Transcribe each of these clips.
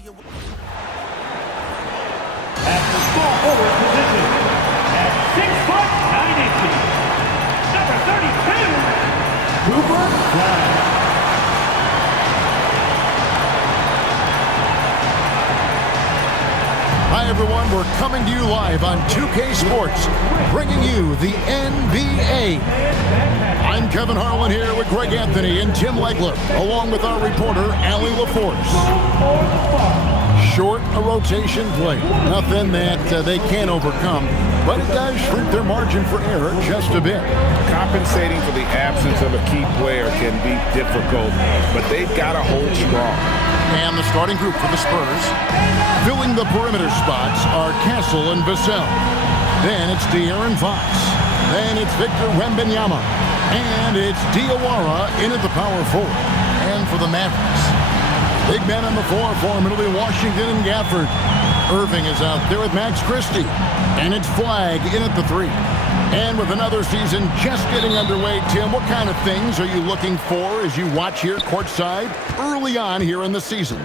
At the small forward position, at 6'9" number 32, Cooper Flag. Hi everyone, we're coming to you live on 2K Sports, bringing you the NBA. I'm Kevin Harlan here with Greg Anthony and Tim Legler, along with our reporter, Allie LaForce. Short a rotation play, nothing that they can't overcome, but it does shrink their margin for error just a bit. Compensating for the absence of a key player can be difficult, but they've got to hold strong. And the starting group for the Spurs, filling the perimeter spots, are Castle and Vassell. Then it's De'Aaron Fox. Then it's Victor Wembanyama. And it's Diawara in at the power forward. And for the Mavericks, big men on the floor for him. It'll be Washington and Gafford. Irving is out there with Max Christie. And it's Flag in at the 3. And with another season just getting underway, Tim, what kind of things are you looking for as you watch here courtside early on here in the season?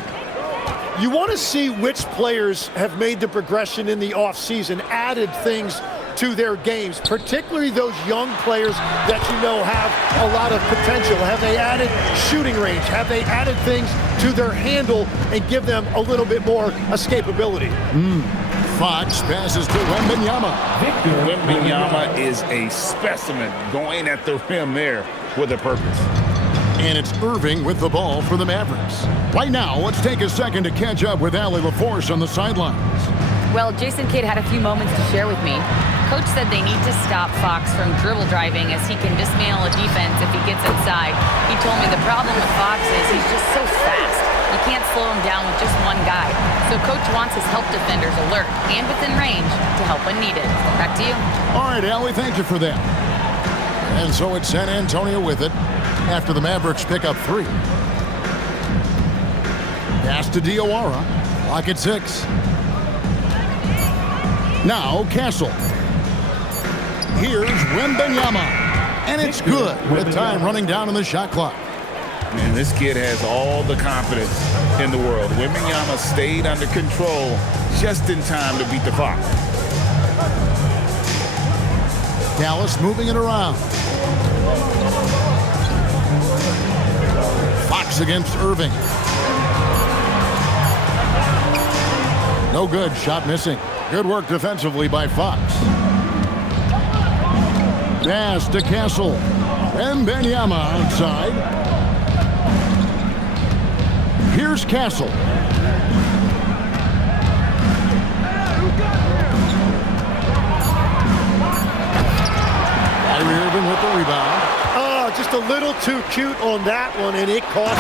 You want to see which players have made the progression in the offseason, added things to their games, particularly those young players that you know have a lot of potential. Have they added shooting range? Have they added things to their handle and give them a little bit more escapability? Fox passes to Wembanyama. Wembanyama is a specimen going at the rim there with a purpose. And it's Irving with the ball for the Mavericks. Right now, let's take a second to catch up with Allie LaForce on the sidelines. Well, Jason Kidd had a few moments to share with me. Coach said they need to stop Fox from dribble driving as he can dismantle a defense if he gets inside. He told me the problem with Fox is he's just so fast. You can't slow him down with just one guy. So Coach wants his help defenders alert and within range to help when needed. Back to you. All right, Allie, thank you for that. And so it's San Antonio with it after the Mavericks pick up 3. Pass to Diawara. Clock at 6. Now Castle. Here's Wembanyama. And it's good with time running down on the shot clock. Man, this kid has all the confidence in the world. Wembanyama stayed under control just in time to beat the clock. Dallas moving it around. Fox against Irving. No good. Shot missing. Good work defensively by Fox. Pass to Castle. Wembanyama outside. Here's Castle. Irving with the rebound. Oh, just a little too cute on that one, and it cost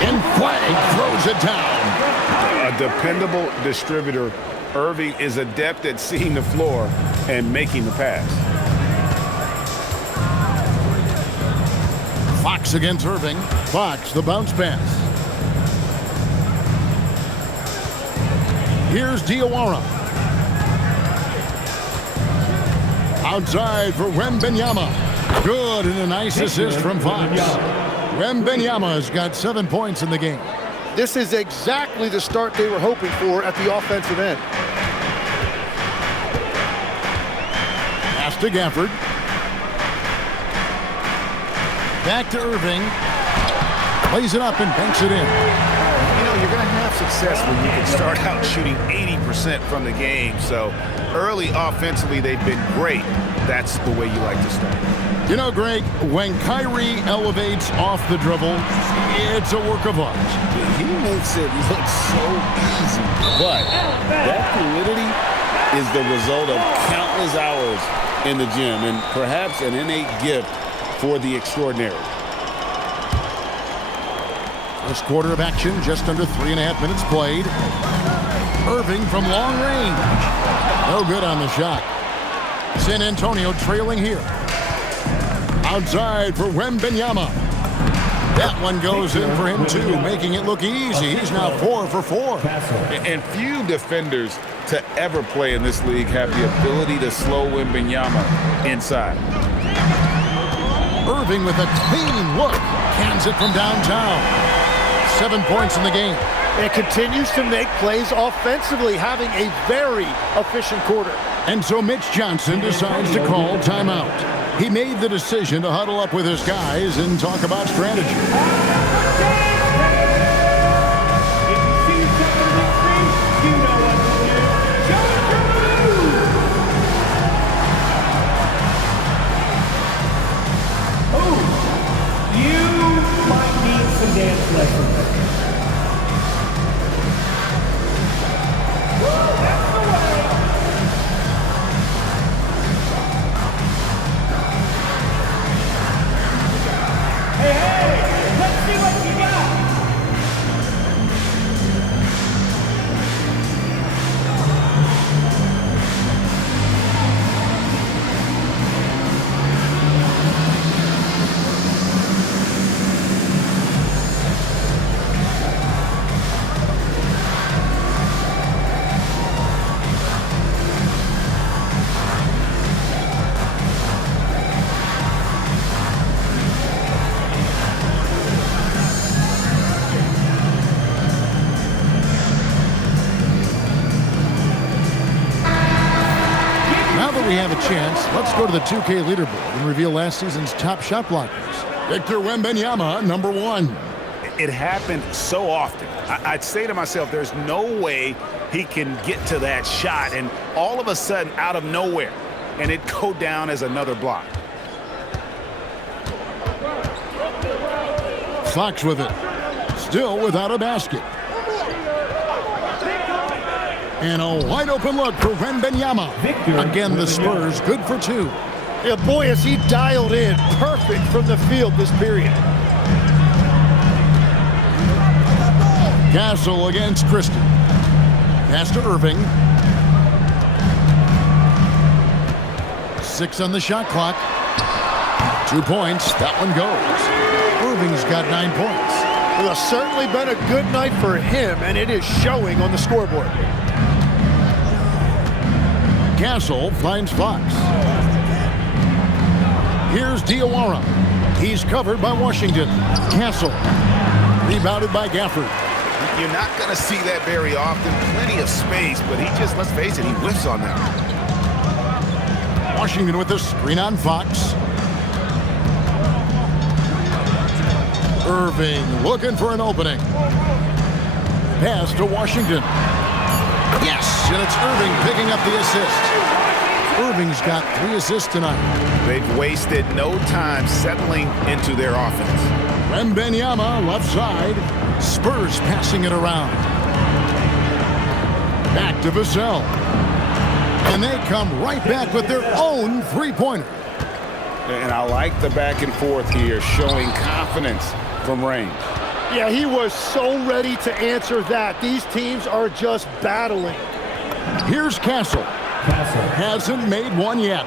him. And Flag throws it down. A dependable distributor. Irving is adept at seeing the floor and making the pass. Fox against Irving. Fox, the bounce pass. Here's Diawara. Outside for Wembanyama. Good, and a nice assist from Fox. Wembanyama's got 7 points in the game. This is exactly the start they were hoping for at the offensive end. Pass to Gafford. Back to Irving. Plays it up and banks it in. You know, you're going to have success when you can start out shooting 80% from the game. So early offensively, they've been great. That's the way you like to start. You know, Greg, when Kyrie elevates off the dribble, it's a work of art. He makes it look so easy. But that fluidity is the result of countless hours in the gym and perhaps an innate gift for the extraordinary. First quarter of action, just under 3.5 minutes played. Irving from long range. No good on the shot. San Antonio trailing here. Outside for Wembanyama. That one goes in for him too, making it look easy. He's now 4 for 4. And few defenders to ever play in this league have the ability to slow Wembanyama inside. Irving with a clean look. Cans it from downtown. 7 points in the game. and continues to make plays offensively, having a very efficient quarter. And so Mitch Johnson decides to call timeout. He made the decision to huddle up with his guys and talk about strategy. Dance lessons. That's the way. Hey, let's see what you got. We have a chance. Let's go to the 2K leaderboard and reveal last season's top shot blockers. Victor Wembanyama, number 1. It happened so often. I'd say to myself, there's no way he can get to that shot, and all of a sudden, out of nowhere, and it go down as another block. Fox with it. Still without a basket. And a wide-open look for Wembanyama. Again, the Spurs good for 2. Yeah, boy, is he dialed in. Perfect from the field this period. Castle against Christie. Pass to Irving. 6 on the shot clock. 2 points. That one goes. Irving's got 9 points. Well, it's certainly been a good night for him, and it is showing on the scoreboard. Castle finds Fox. Here's Diawara. He's covered by Washington. Castle. Rebounded by Gafford. You're not going to see that very often. Plenty of space, but he just, let's face it, he whiffs on that. Washington with the screen on Fox. Irving looking for an opening. Pass to Washington. Yes, and it's Irving picking up the assist. Irving's got 3 assists tonight. They've wasted no time settling into their offense. Wembanyama left side. Spurs passing it around. Back to Vassell. And they come right back with their own three-pointer. And I like the back and forth here, showing confidence from range. Yeah, he was so ready to answer that. These teams are just battling. Here's Castle. Hasn't made one yet.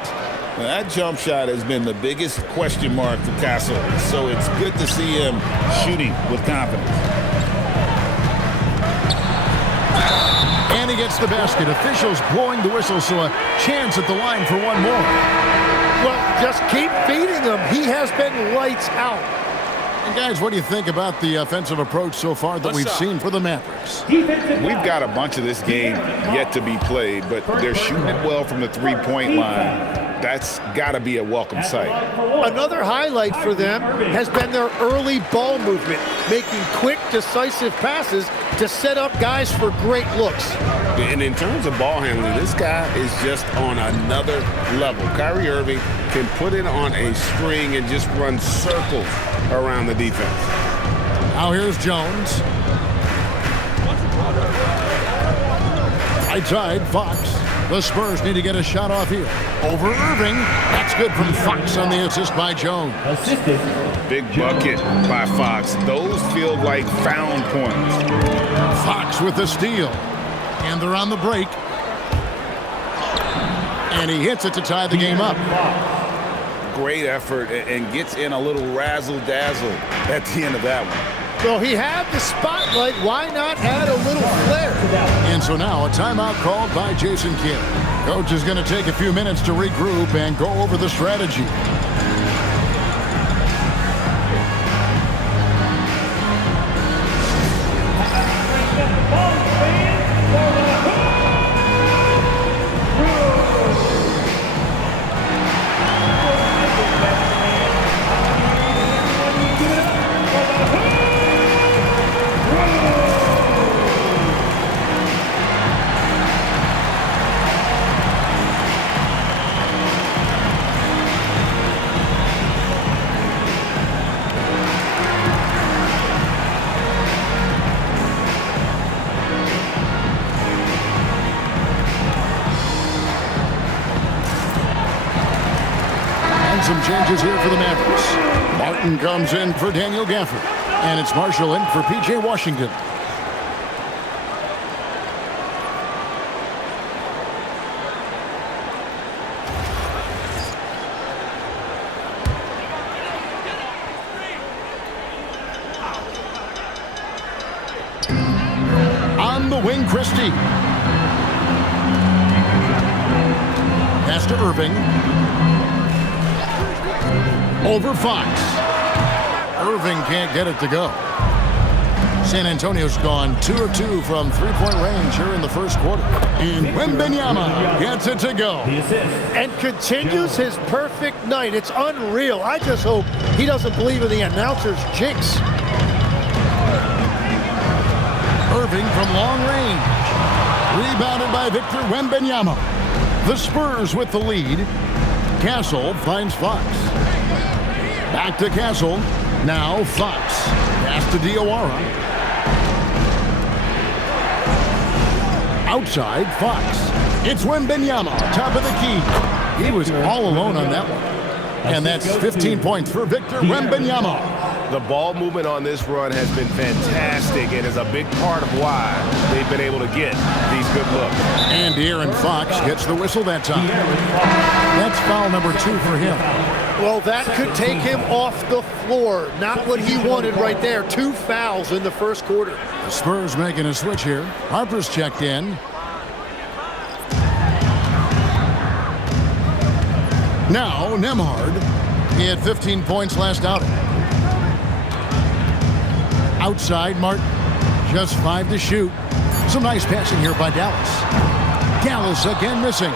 Now, that jump shot has been the biggest question mark for Castle, so it's good to see him shooting with confidence. And he gets the basket. Officials blowing the whistle, so a chance at the line for one more. Well, just keep feeding him. He has been lights out. And guys, what do you think about the offensive approach so far that we've seen for the Mavericks? We've got a bunch of this game yet to be played, but they're shooting it well from the three-point line. That's got to be a welcome sight. Another highlight for them has been their early ball movement, making quick, decisive passes to set up guys for great looks. And in terms of ball handling, this guy is just on another level. Kyrie Irving can put it on a string and just run circles around the defense. Now here's Jones. Right-side, Fox. The Spurs need to get a shot off here. Over Irving. That's good from Fox on the assist by Jones. Big bucket by Fox. Those feel like found points. Fox with the steal. And they're on the break. And he hits it to tie the game up. Great effort and gets in a little razzle-dazzle at the end of that one. Well, he had the spotlight. Why not add a little flair? And so now a timeout called by Jason Kidd. Coach is going to take a few minutes to regroup and go over the strategy. some changes here for the Mavericks. Martin comes in for Daniel Gafford. And it's Marshall in for P.J. Washington. On the wing, Christie. Pass to Irving. Over Fox. Irving can't get it to go. San Antonio's gone 2 of 2 from three-point range here in the first quarter. And Wembanyama gets it to go. And continues his perfect night. It's unreal. I just hope he doesn't believe in the announcer's jinx. Irving from long range. Rebounded by Victor Wembanyama. The Spurs with the lead. Castle finds Fox. Back to Castle. Now Fox. Pass to Diawara. Outside Fox. It's Wembanyama. Top of the key. He was all alone on that one. And that's 15 points for Victor Wembanyama. The ball movement on this run has been fantastic and is a big part of why they've been able to get these good looks. And De'Aaron Fox gets the whistle that time. That's foul number 2 for him. Well, that could take him off the floor. Not what he wanted right there. 2 fouls in the first quarter. The Spurs making a switch here. Harper's checked in. Now Nembhard. He had 15 points last outing. Outside Martin. Just 5 to shoot. Some nice passing here by Dallas. Dallas again missing.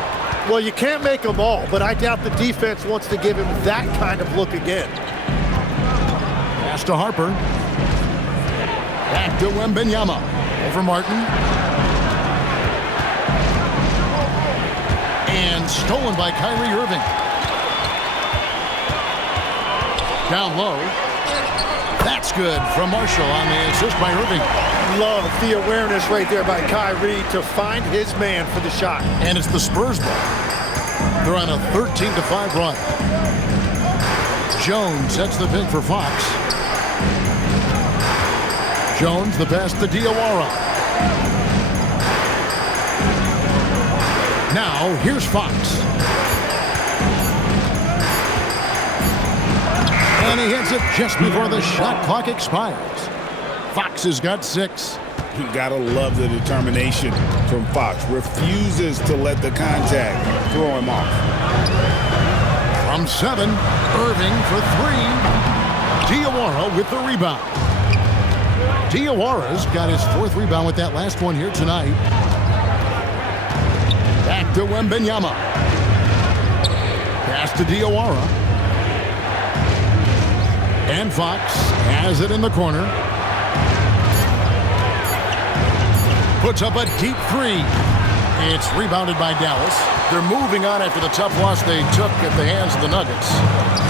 Well, you can't make them all, but I doubt the defense wants to give him that kind of look again. Pass to Harper. Back to Wembanyama. Over Martin. And stolen by Kyrie Irving. Down low. That's good from Marshall on the assist by Irving. Love the awareness right there by Kyrie to find his man for the shot. And it's the Spurs ball. They're on a 13-5 run. Jones sets the pick for Fox. Jones the pass to Diawara. Now here's Fox. And he hits it just before the shot clock expires. Fox has got 6. You gotta love the determination from Fox. Refuses to let the contact throw him off. From 7, Irving for 3. Diawara with the rebound. Diawara's got his 4th rebound with that last one here tonight. Back to Wembanyama. Pass to Diawara. And Fox has it in the corner. Puts up a deep 3. It's rebounded by Dallas. They're moving on after the tough loss they took at the hands of the Nuggets.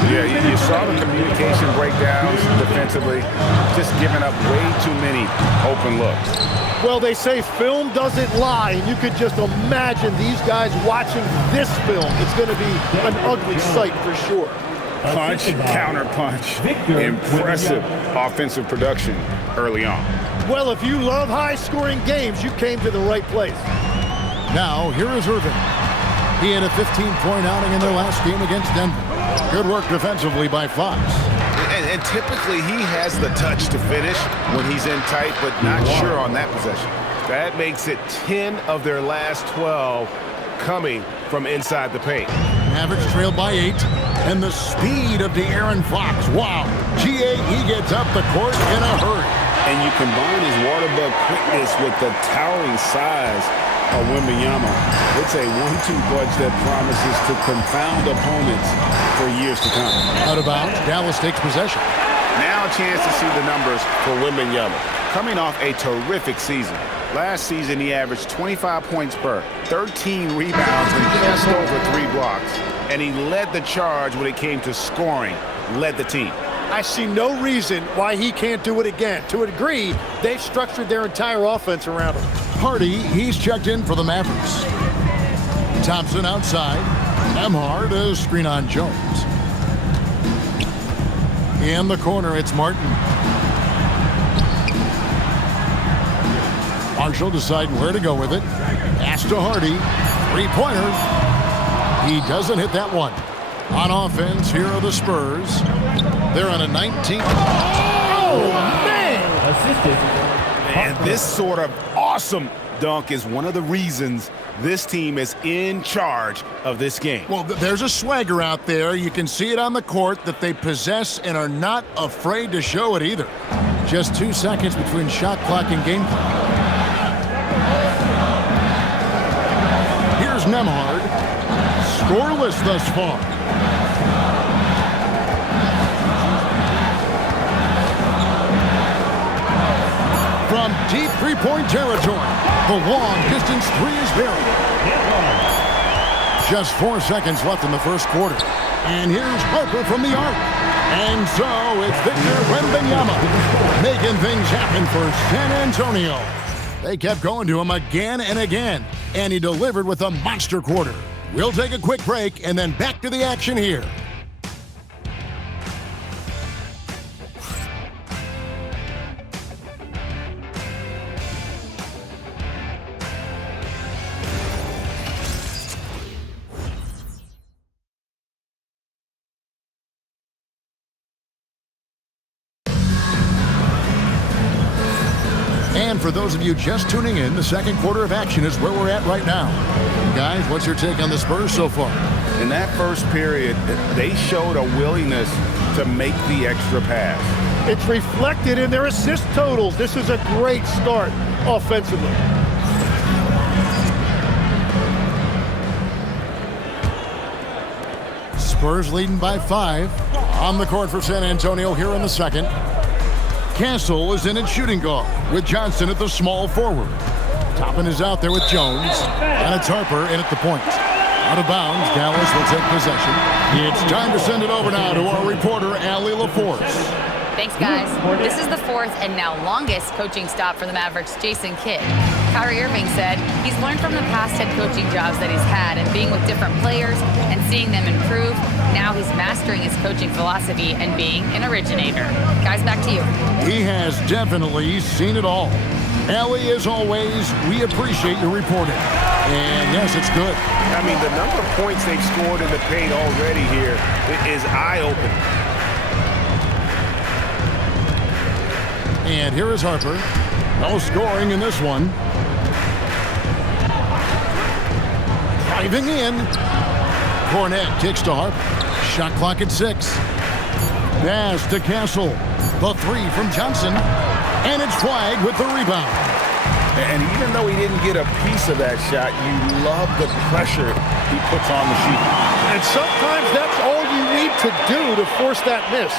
Yeah, you saw the communication breakdowns defensively, just giving up way too many open looks. Well, they say film doesn't lie, and you could just imagine these guys watching this film. It's going to be an ugly sight for sure. Punch, counter punch. Impressive offensive production early on. Well, if you love high-scoring games, you came to the right place. Now, here is Irving. He had a 15-point outing in their last game against Denver. Good work defensively by Fox. And typically he has the touch to finish when he's in tight, but not sure on that possession. That makes it 10 of their last 12 coming from inside the paint. Mavericks trailed by 8. And the speed of De'Aaron Fox. Wow. He gets up the court in a hurry. And you combine his water bug quickness with the towering size of Wembanyama. It's a 1-2 punch that promises to confound opponents for years to come. Out of bounds, Dallas takes possession. Now a chance to see the numbers for Wembanyama. Coming off a terrific season. Last season he averaged 25 points per, 13 rebounds, and just over 3 blocks. And he led the charge when it came to scoring, led the team. I see no reason why he can't do it again. To a degree, they've structured their entire offense around him. Hardy, he's checked in for the Mavericks. Thompson outside. Nembhard, a screen on Jones. In the corner, it's Martin. Marshall deciding where to go with it. Pass to Hardy. Three-pointer. He doesn't hit that one. On offense, here are the Spurs. They're on a 19. Oh, man! Assisted. And this sort of awesome dunk is one of the reasons this team is in charge of this game. Well, there's a swagger out there. You can see it on the court that they possess and are not afraid to show it either. Just 2 seconds between shot clock and game clock. Here's Nembhard. Scoreless thus far. From deep three-point territory, the long-distance three is buried. Just 4 seconds left in the first quarter. And here's Harper from the arc. And so it's Victor Wembanyama making things happen for San Antonio. They kept going to him again and again, and he delivered with a monster quarter. We'll take a quick break and then back to the action here. And for those of you just tuning in, the second quarter of action is where we're at right now. Guys, what's your take on the Spurs so far? In that first period, they showed a willingness to make the extra pass. It's reflected in their assist totals. This is a great start offensively. Spurs leading by 5. On the court for San Antonio here in the second. Castle is in at shooting guard with Johnson at the small forward. Toppin is out there with Jones. And it's Harper in at the point. Out of bounds, Dallas will take possession. It's time to send it over now to our reporter, Allie LaForce. Thanks, guys. This is the fourth and now longest coaching stop for the Mavericks' Jason Kidd. Kyrie Irving said he's learned from the past head coaching jobs that he's had and being with different players and seeing them improve. Now he's mastering his coaching philosophy and being an originator. Guys, back to you. He has definitely seen it all. Allie, as always, we appreciate your reporting. And yes, it's good. I mean, the number of points they've scored in the paint already here is eye-opening. And here is Harper. No scoring in this one. Driving in. Cornette kicks to Harper. Shot clock at 6. Pass to Castle. The three from Johnson. And it's flagged with the rebound. And even though he didn't get a piece of that shot, you love the pressure he puts on the shooter. And sometimes that's all you need to do to force that miss.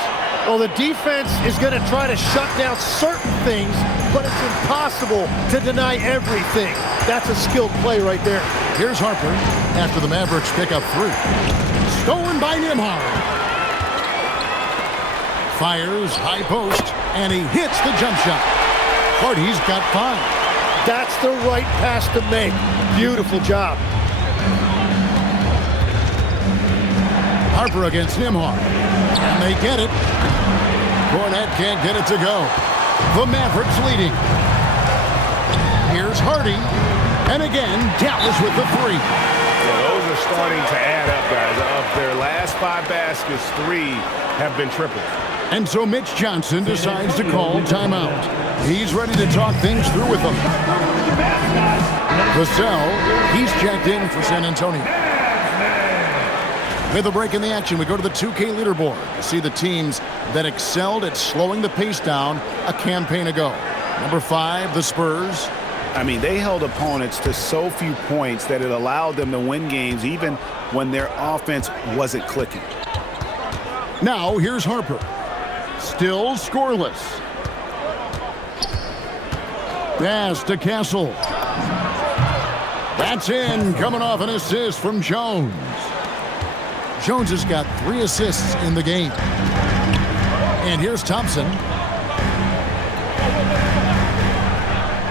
Well, the defense is going to try to shut down certain things, but it's impossible to deny everything. That's a skilled play right there. Here's Harper after the Mavericks pick up 3. Stolen by Nembhard. Fires, high post, and he hits the jump shot. Hardy's got 5. That's the right pass to make. Beautiful job. Harper against Nembhard. And they get it. Cornette can't get it to go. The Mavericks leading. Here's Hardy. And again, Dallas with the 3. Well, those are starting to add up, guys. Of their last 5 baskets, 3 have been tripled. And so Mitch Johnson decides to call timeout. He's ready to talk things through with them. Vassell, he's checked in for San Antonio. With a break in the action, we go to the 2K leaderboard to see the teams that excelled at slowing the pace down a campaign ago. Number 5, the Spurs. I mean, they held opponents to so few points that it allowed them to win games even when their offense wasn't clicking. Now, here's Harper. Still scoreless. Pass to Castle. That's in, coming off an assist from Jones. Jones has got 3 assists in the game. And here's Thompson.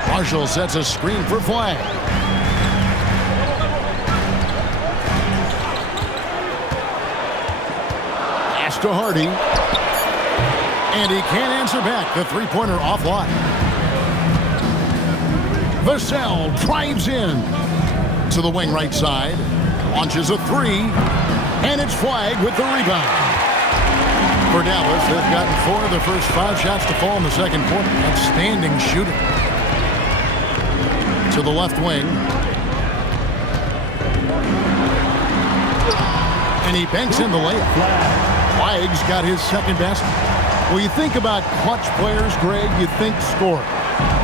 Marshall sets a screen for flag. Pass to Hardy. And he can't answer back. The three-pointer offline. Vassell drives in to the wing right side. Launches a three. And it's flagged with the rebound. For Dallas, they've gotten 4 of their first 5 shots to fall in the second quarter. Outstanding shooting. To the left wing. And he banks in the layup. Flags got his second basket. Well, you think about clutch players, Greg, you think scoring.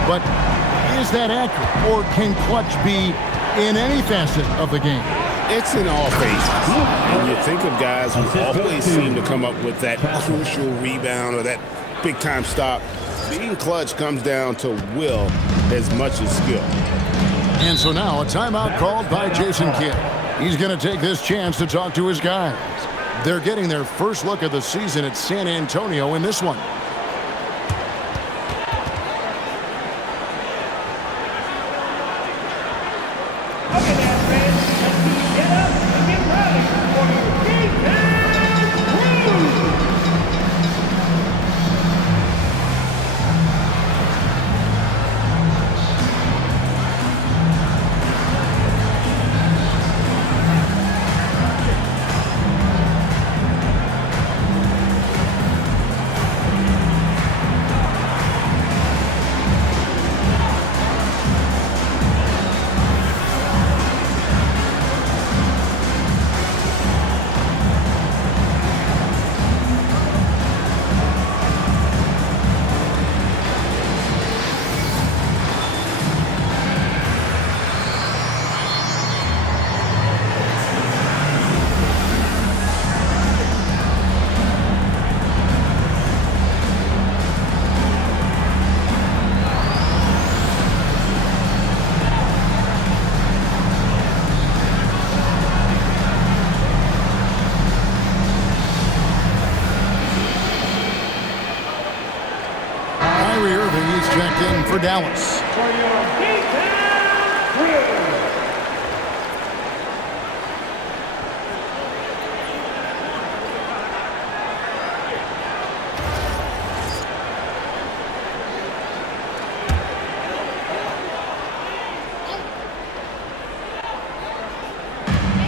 But is that accurate? Or can clutch be in any facet of the game? It's in all phases. When you think of guys who always seem to come up with that crucial rebound or that big-time stop, being clutch comes down to will as much as skill. And so now a timeout called by Jason Kidd. He's going to take this chance to talk to his guys. They're getting their first look of the season at San Antonio in this one. Okay, now, friends, let's get up and get ready for your defense crew. Checked in for Dallas. For your defense crew.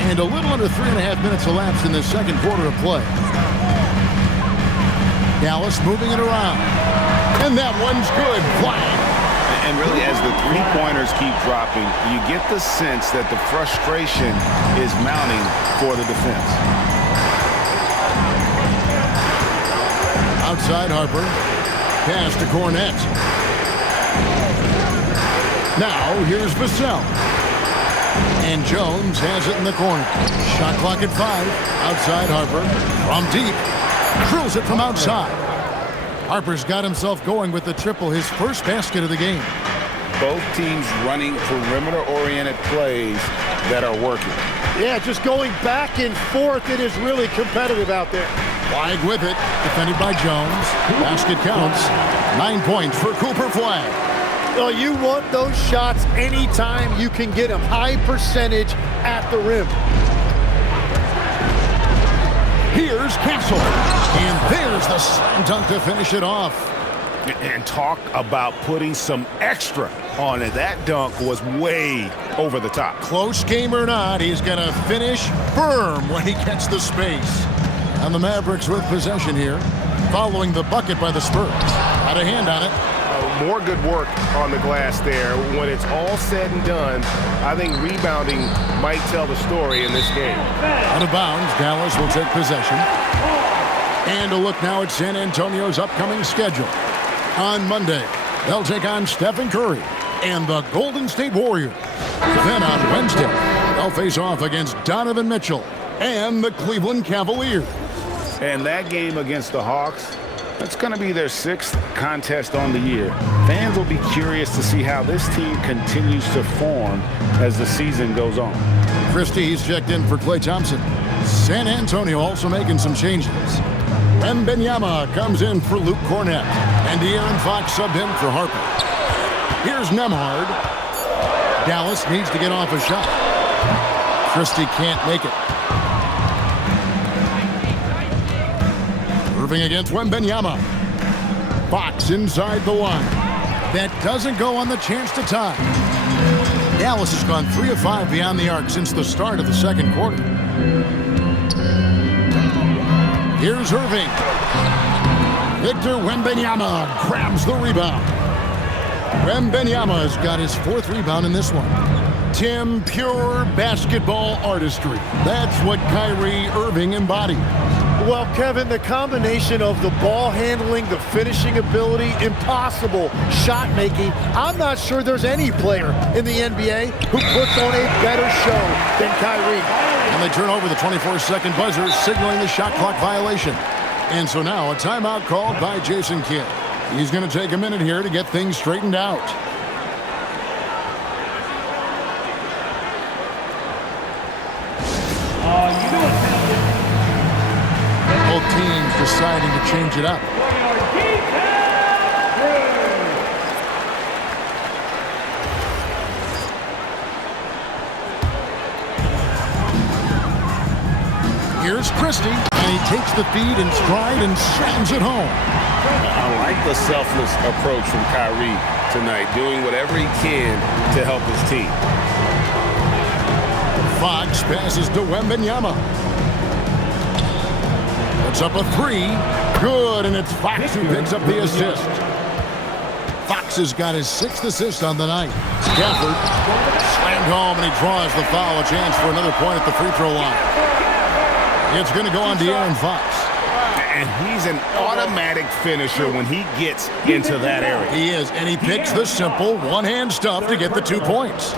And a little under 3.5 minutes elapsed in the second quarter of play. Dallas moving it around. And that one's good. Flag. And really, as the three-pointers keep dropping, you get the sense that the frustration is mounting for the defense. Outside Harper. Pass to Cornette. Now here's Vassell. And Jones has it in the corner. Shot clock at 5. Outside Harper. From deep. Drills it from outside. Harper's got himself going with the triple, his first basket of the game. Both teams running perimeter-oriented plays that are working. Yeah, just going back and forth. It is really competitive out there. Flag with it, defended by Jones. Basket counts. 9 points for Cooper Flag. Well, you want those shots anytime you can get them. High percentage at the rim. Here's Castle. And there's the slam dunk to finish it off. And talk about putting some extra on it. That dunk was way over the top. Close game or not, he's going to finish firm when he gets the space. And the Mavericks with possession here, following the bucket by the Spurs. Had a hand on it. More good work on the glass there. When it's all said and done, I think rebounding might tell the story in this game. Out of bounds, Dallas will take possession. And a look now at San Antonio's upcoming schedule. On Monday, they'll take on Stephen Curry and the Golden State Warriors. Then on Wednesday, they'll face off against Donovan Mitchell and the Cleveland Cavaliers. And that game against the Hawks, that's going to be their 6th contest on the year. Fans will be curious to see how this team continues to form as the season goes on. Christie's checked in for Klay Thompson. San Antonio also making some changes. Wembanyama comes in for Luke Cornette. And De'Aaron Fox subbed in for Harper. Here's Nembhard. Dallas needs to get off a shot. Christie can't make it. Irving against Wembanyama. Fox inside the line. That doesn't go on the chance to tie. Dallas has gone 3 of 5 beyond the arc since the start of the second quarter. Here's Irving. Victor Wembanyama grabs the rebound. Wembanyama has got his 4th rebound in this one. Tim, pure basketball artistry. That's what Kyrie Irving embodies. Well, Kevin, the combination of the ball handling, the finishing ability, impossible shot making, I'm not sure there's any player in the NBA who puts on a better show than Kyrie. And they turn over the 24-second buzzer, signaling the shot clock violation. And so now a timeout called by Jason Kidd. He's going to take a minute here to get things straightened out. Both teams deciding to change it up. Here's Christie, and he takes the feed in stride and slams it home. I like the selfless approach from Kyrie tonight, doing whatever he can to help his team. Fox passes to Wembanyama. Puts up a 3. Good, and it's Fox who picks up the assist. Fox has got his 6th assist on the night. Gafford slammed home, and he draws the foul. A chance for another point at the free throw line. It's going to go on De'Aaron Fox. And he's an automatic finisher when he gets into that area. He is, and he picks the simple one-hand stuff to get the 2 points.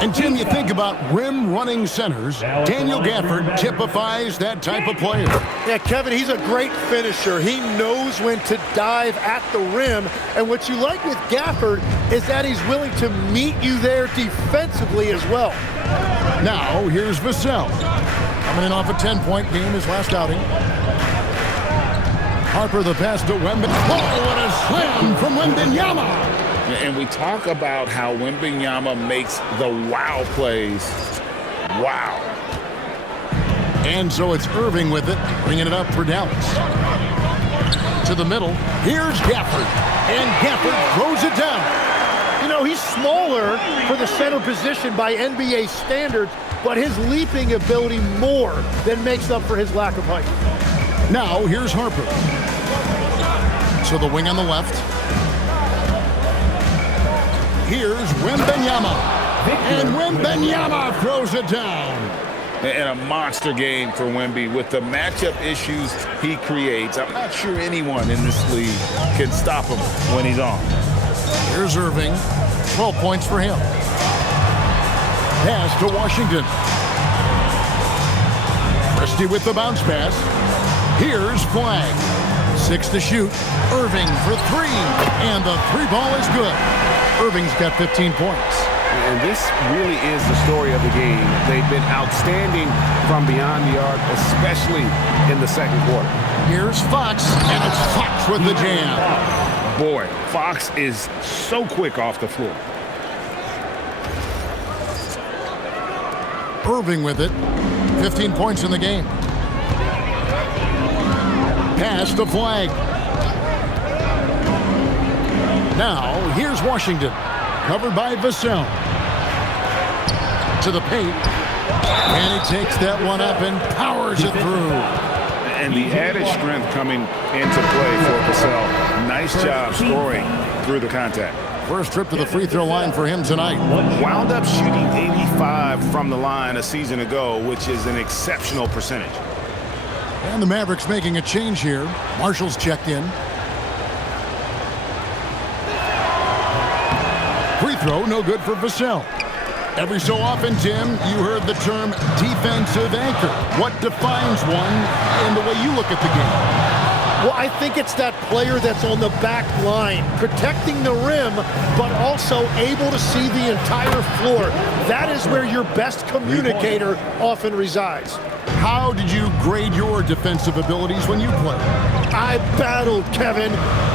And, Tim, you think about rim-running centers, Daniel Gafford typifies that type of player. Yeah, Kevin, he's a great finisher. He knows when to dive at the rim. And what you like with Gafford is that he's willing to meet you there defensively as well. Now, here's Vassell. Coming in off a 10-point game his last outing. Harper the pass to Wembanyama. Oh, what a slam from Wembanyama! And we talk about how Wembanyama makes the wow plays. Wow. And so it's Irving with it, bringing it up for Dallas. To the middle. Here's Gafford. And Gafford throws it down. You know, he's smaller for the center position by NBA standards, but his leaping ability more than makes up for his lack of height. Now, here's Harper. So the wing on the left. Here's Wembanyama. And Wembanyama throws it down. And a monster game for Wemby with the matchup issues he creates. I'm not sure anyone in this league can stop him when he's on. Here's Irving. 12 points for him. Pass to Washington. Christie with the bounce pass. Here's Flag. 6 to shoot. Irving for 3. And the 3 ball is good. Irving's got 15 points. And this really is the story of the game. They've been outstanding from beyond the arc, especially in the second quarter. Here's Fox, and it's Fox with the jam. Boy, Fox is so quick off the floor. Irving with it. 15 points in the game. Pass to Flag. Now, here's Washington. Covered by Vassell. To the paint. And he takes that one up and powers it through. And the added strength coming into play for Vassell. Nice job scoring through the contact. First trip to the free throw line for him tonight. Wound up shooting 85 from the line a season ago, which is an exceptional percentage. And the Mavericks making a change here. Marshall's checked in. Free throw, no good for Vassell. Every so often, Tim, you heard the term defensive anchor. What defines one in the way you look at the game? Well, I think it's that player that's on the back line, protecting the rim, but also able to see the entire floor. That is where your best communicator often resides. How did you grade your defensive abilities when you played? I battled, Kevin.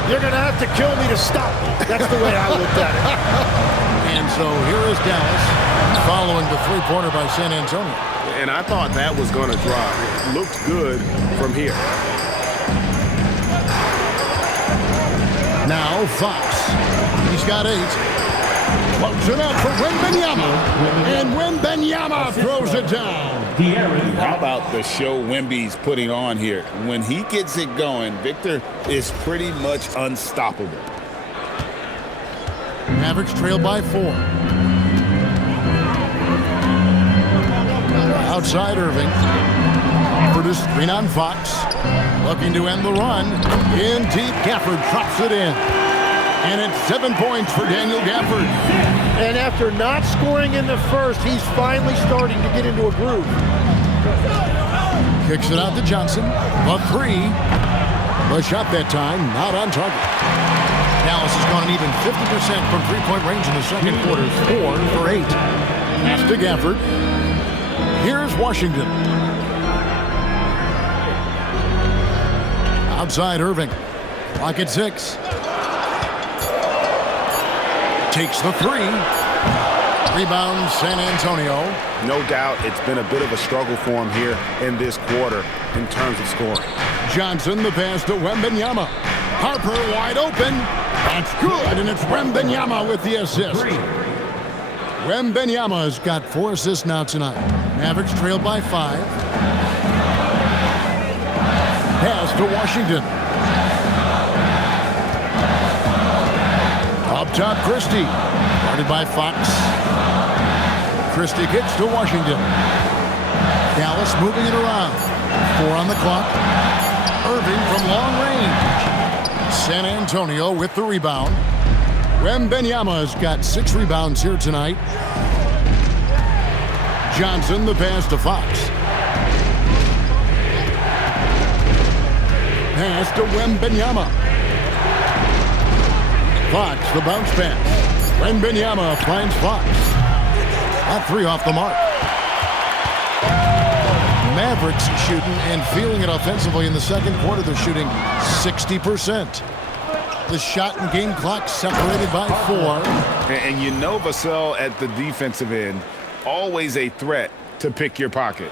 You're going to have to kill me to stop me. That's the way I looked at it. And so here is Dallas following the three-pointer by San Antonio. And I thought that was going to drop. It looked good from here. Now Fox. He's got 8. Floats it up for Wembanyama. And Wembanyama throws it down. How about the show Wemby's putting on here? When he gets it going, Victor is pretty much unstoppable. Mavericks trail by 4. Outside Irving. For the screen on Fox. Looking to end the run. In deep, Gafford drops it in. And it's 7 points for Daniel Gafford. And after not scoring in the first, he's finally starting to get into a groove. Kicks it out to Johnson. A 3. The shot that time, not on target. Dallas has gone an even 50% from three-point range in the second quarter. 4 for 8. Pass to Gafford. Here's Washington. Outside Irving. Clock at 6. Takes the 3. Rebound San Antonio. No doubt it's been a bit of a struggle for him here in this quarter in terms of scoring. Johnson, the pass to Wembanyama. Harper wide open. That's good, and it's Wembanyama with the assist. Wembanyama has got 4 assists now tonight. Mavericks trailed by 5. Pass to Washington. Up top, Christie. Guarded by Fox. Christie gets to Washington. Dallas moving it around. 4 on the clock. Irving from long range. San Antonio with the rebound. Wembanyama has got 6 rebounds here tonight. Johnson, the pass to Fox. Pass to Wembanyama. Fox, the bounce pass. Wembanyama finds Fox. That 3 off the mark. Mavericks shooting and feeling it offensively in the second quarter. They're shooting 60%. The shot and game clock separated by 4. And you know Vassell at the defensive end, always a threat to pick your pocket.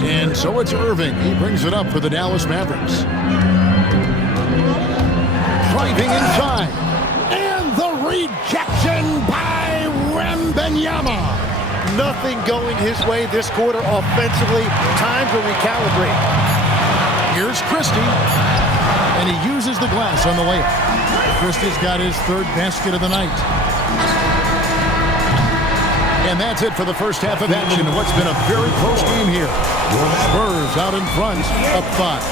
And so it's Irving. He brings it up for the Dallas Mavericks. Driving inside. And the rejection by Wembanyama. Nothing going his way this quarter offensively. Time to recalibrate. Here's Christie. And he uses the glass on the layup. Christie's got his 3rd basket of the night. And that's it for the first half of action in what's been a very close game here. Spurs out in front, up 5.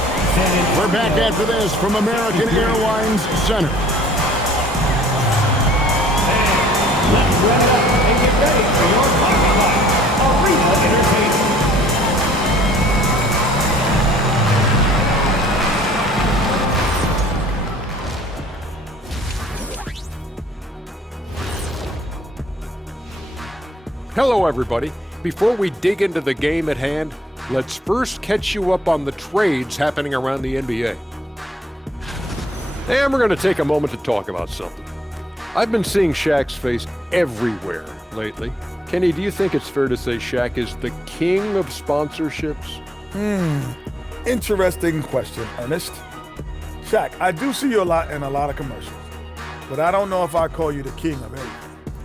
We're back after this from American Airlines Center. Let's wrap it up and get ready for your Hockey Life Arena Entertainment. Hello, everybody. Before we dig into the game at hand, let's first catch you up on the trades happening around the NBA. And we're going to take a moment to talk about something. I've been seeing Shaq's face everywhere lately. Kenny, do you think it's fair to say Shaq is the king of sponsorships? Interesting question, Ernest. Shaq, I do see you a lot in a lot of commercials, but I don't know if I call you the king of anything.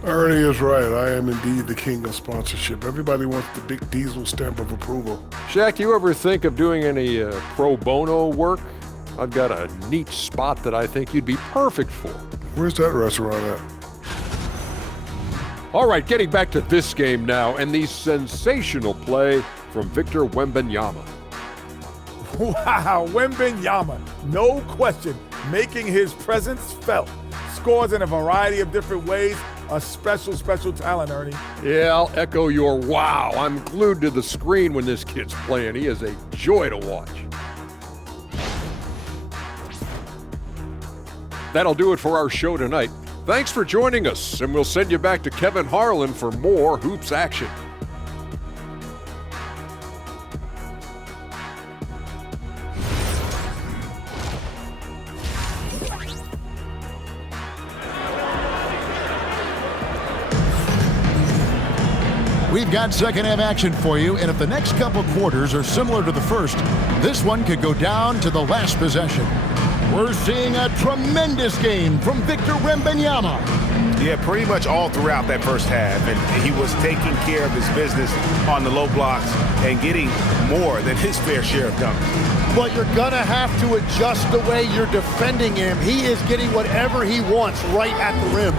Ernie is right. I am indeed the king of sponsorship. Everybody wants the big diesel stamp of approval. Shaq, you ever think of doing any pro bono work? I've got a neat spot that I think you'd be perfect for. Where's that restaurant at? All right, getting back to this game now and the sensational play from Victor Wembanyama. Wow, Wembanyama, no question, making his presence felt. Scores in a variety of different ways. A special, special talent, Ernie. Yeah, I'll echo your wow. I'm glued to the screen when this kid's playing. He is a joy to watch. That'll do it for our show tonight. Thanks for joining us, and we'll send you back to Kevin Harlan for more hoops action. We've got second half action for you, and if the next couple quarters are similar to the first, this one could go down to the last possession. We're seeing a tremendous game from Victor Wembanyama. Yeah, pretty much all throughout that first half, and he was taking care of his business on the low blocks and getting more than his fair share of dunks. But you're going to have to adjust the way you're defending him. He is getting whatever he wants right at the rim.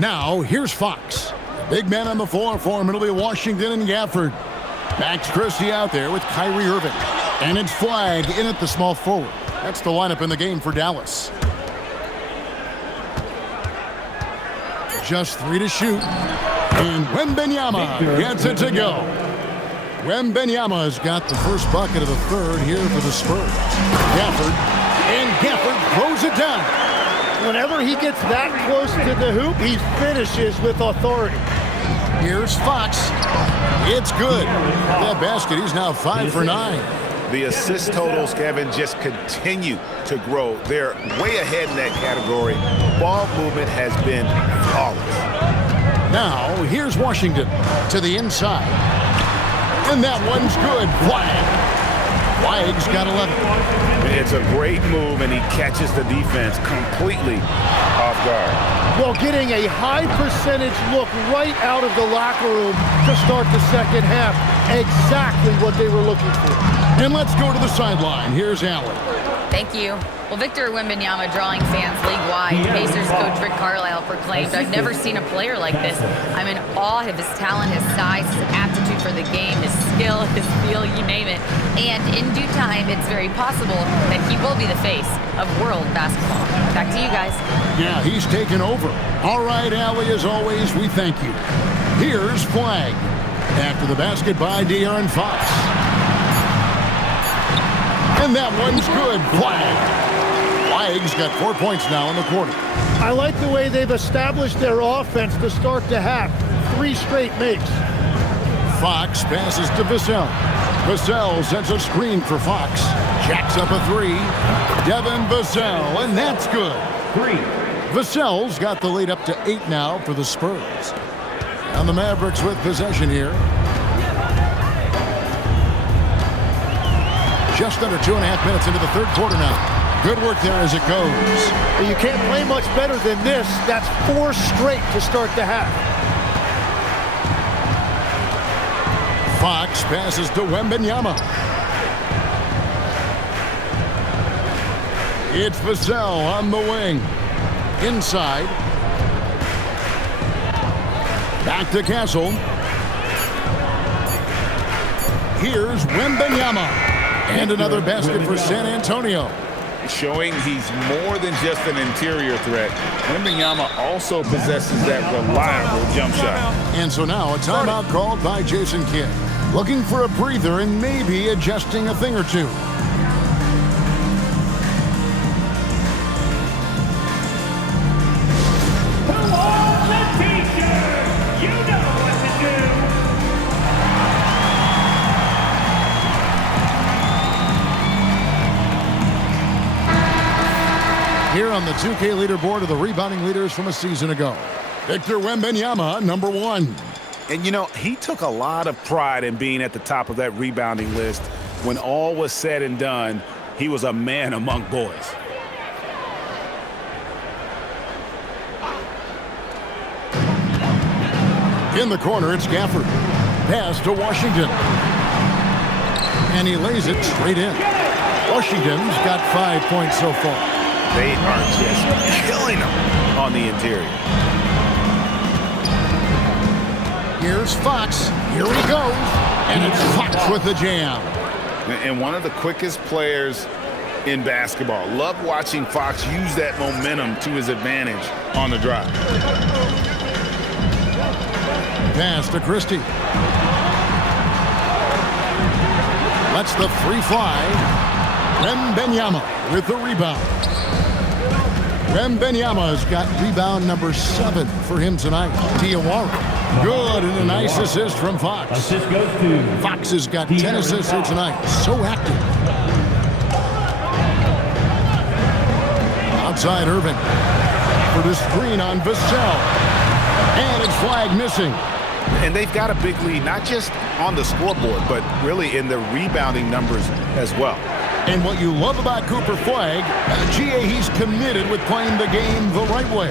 Now, here's Fox. The big man on the floor for him. It'll be Washington and Gafford. Max Christie out there with Kyrie Irving. And it's Flag in at the small forward. That's the lineup in the game for Dallas. Just 3 to shoot. And Wembanyama gets it to go. Wembanyama's got the first bucket of the third here for the Spurs. Gafford. And Gafford throws it down. Whenever he gets that close to the hoop, he finishes with authority. Here's Fox. It's good. That basket, he's now 5 for 9. The assist totals, Kevin, just continue to grow. They're way ahead in that category. Ball movement has been flawless. Now, here's Washington to the inside. And that one's good. Flag's got 11. It's a great move, and he catches the defense completely off guard. Well, getting a high percentage look right out of the locker room to start the second half. Exactly what they were looking for. And let's go to the sideline. Here's Allen. Thank you. Well, Victor Wembanyama drawing fans league-wide. Pacers coach Rick Carlisle proclaimed, "I've never seen a player like this. I'm in awe of his talent, his size, his aptitude for the game, his skill, his feel, you name it. And in due time, it's very possible that he will be the face of world basketball." Back to you guys. Yeah, he's taken over. All right, Allie, as always, we thank you. Here's Flag. After the basket by De'Aaron Fox. And that one's good. Flag's got 4 points now in the quarter. I like the way they've established their offense to start the half. 3 straight makes. Fox passes to Vassell. Vassell sends a screen for Fox. Jacks up a 3. Devin Vassell, and that's good. 3. Vassell's got the lead up to 8 now for the Spurs. And the Mavericks with possession here. Just under 2.5 minutes into the third quarter now. Good work there as it goes. You can't play much better than this. That's 4 straight to start the half. Fox passes to Wembanyama. It's Vassell on the wing. Inside. Back to Castle. Here's Wembanyama. And another basket for San Antonio. Showing he's more than just an interior threat. Wembanyama also possesses that reliable jump shot. And so now a timeout called by Jason Kidd. Looking for a breather and maybe adjusting a thing or two. Who wants a t-shirt? You know what to do. Here on the 2K leaderboard are the rebounding leaders from a season ago. Victor Wembanyama, number 1. And, you know, he took a lot of pride in being at the top of that rebounding list. When all was said and done, he was a man among boys. In the corner, it's Gafford. Pass to Washington. And he lays it straight in. Washington's got 5 points so far. They are just killing him on the interior. Here's Fox. Here he goes. And it's Fox with the jam. And one of the quickest players in basketball. Love watching Fox use that momentum to his advantage on the drive. Pass to Christie. Lets the 3 fly. Wembanyama with the rebound. Wembanyama's got rebound number 7 for him tonight. Diawara. Good, and a nice assist from Fox. Assist goes to Fox has got 10 assists here tonight. So active. Outside Irving. offered a screen on Vassell. And it's flag missing. And they've got a big lead, not just on the scoreboard, but really in the rebounding numbers as well. And what you love about Cooper Flag, GA, he's committed with playing the game the right way.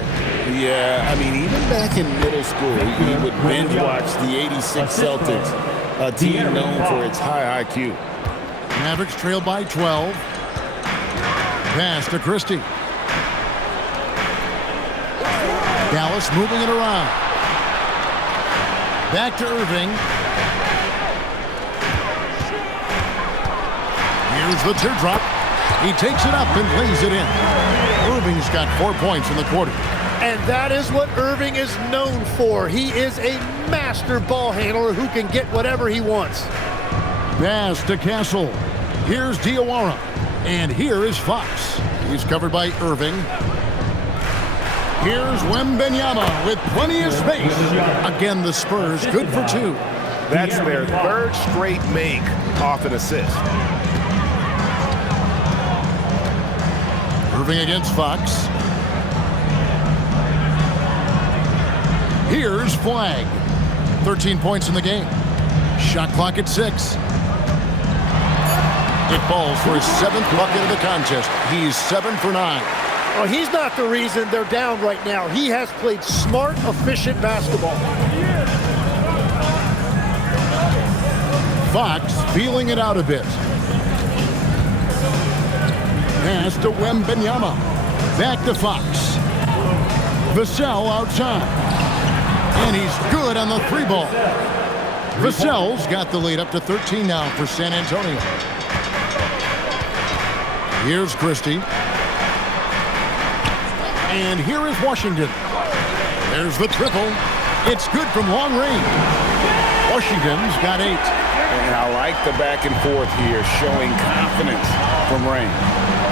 Yeah, I mean, even back in middle school, he would binge watch the '86 Celtics, a team known for its high IQ. Mavericks trail by 12. Pass to Christie. Dallas moving it around. Back to Irving. Here's the teardrop. He takes it up and lays it in. Irving's got 4 points in the quarter. And that is what Irving is known for. He is a master ball handler who can get whatever he wants. Pass to Castle. Here's Diawara. And here is Fox. He's covered by Irving. Here's Wembanyama with plenty of space. Again, the Spurs good for 2. That's their third straight make off an assist. Irving against Fox. Here's Flag. 13 points in the game. Shot clock at 6. It falls for his 7th bucket of the contest. He's 7 for 9. Well, he's not the reason they're down right now. He has played smart, efficient basketball. Fox feeling it out a bit. Pass to Wembanyama. Back to Fox. Vassell outside. And he's good on the 3-ball. Vassell's got the lead up to 13 now for San Antonio. Here's Christie. And here is Washington. There's the triple. It's good from long range. Washington's got 8. And I like the back and forth here, showing confidence from range.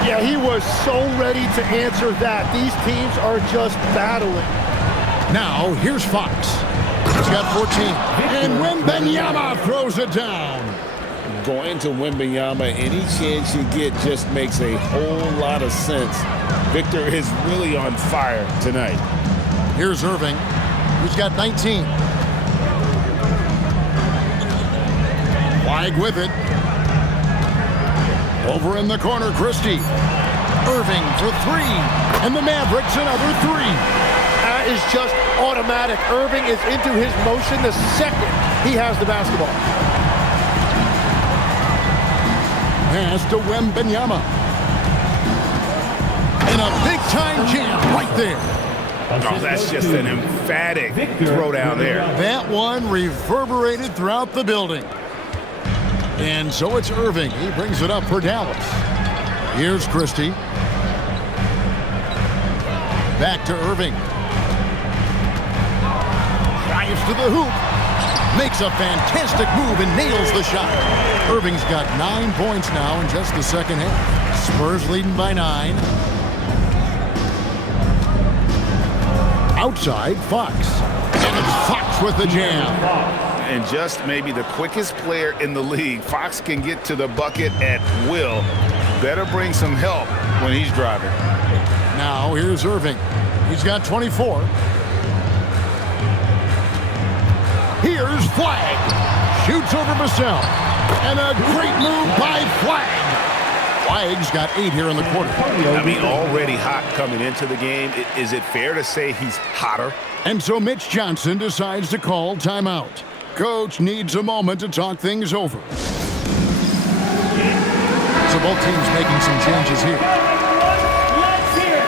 Yeah, he was so ready to answer that. These teams are just battling. Now, here's Fox. He's got 14. And Wembanyama throws it down. Going to Wembanyama, any chance you get just makes a whole lot of sense. Victor is really on fire tonight. Here's Irving. He's got 19. Flag with it. Over in the corner, Christie. Irving for 3. And the Mavericks another 3. That is just automatic. Irving is into his motion the second he has the basketball. Pass to Wembanyama. And a big-time jam right there. Oh, that's just an emphatic throw down there. That one reverberated throughout the building. And so it's Irving. He brings it up for Dallas. Here's Christie. Back to Irving. Drives to the hoop. Makes a fantastic move and nails the shot. Irving's got 9 points now in just the second half. Spurs leading by 9. Outside, Fox. And it's Fox with the jam. And just maybe the quickest player in the league. Fox can get to the bucket at will. Better bring some help when he's driving. Now here's Irving. He's got 24. Here's Flag. Shoots over Vassell. And a great move by Flag. Flag's got 8 here in the quarter. I mean, already hot coming into the game. Is it fair to say he's hotter? And so Mitch Johnson decides to call timeout. Coach needs a moment to talk things over. So both teams making some changes here. Let's hear it.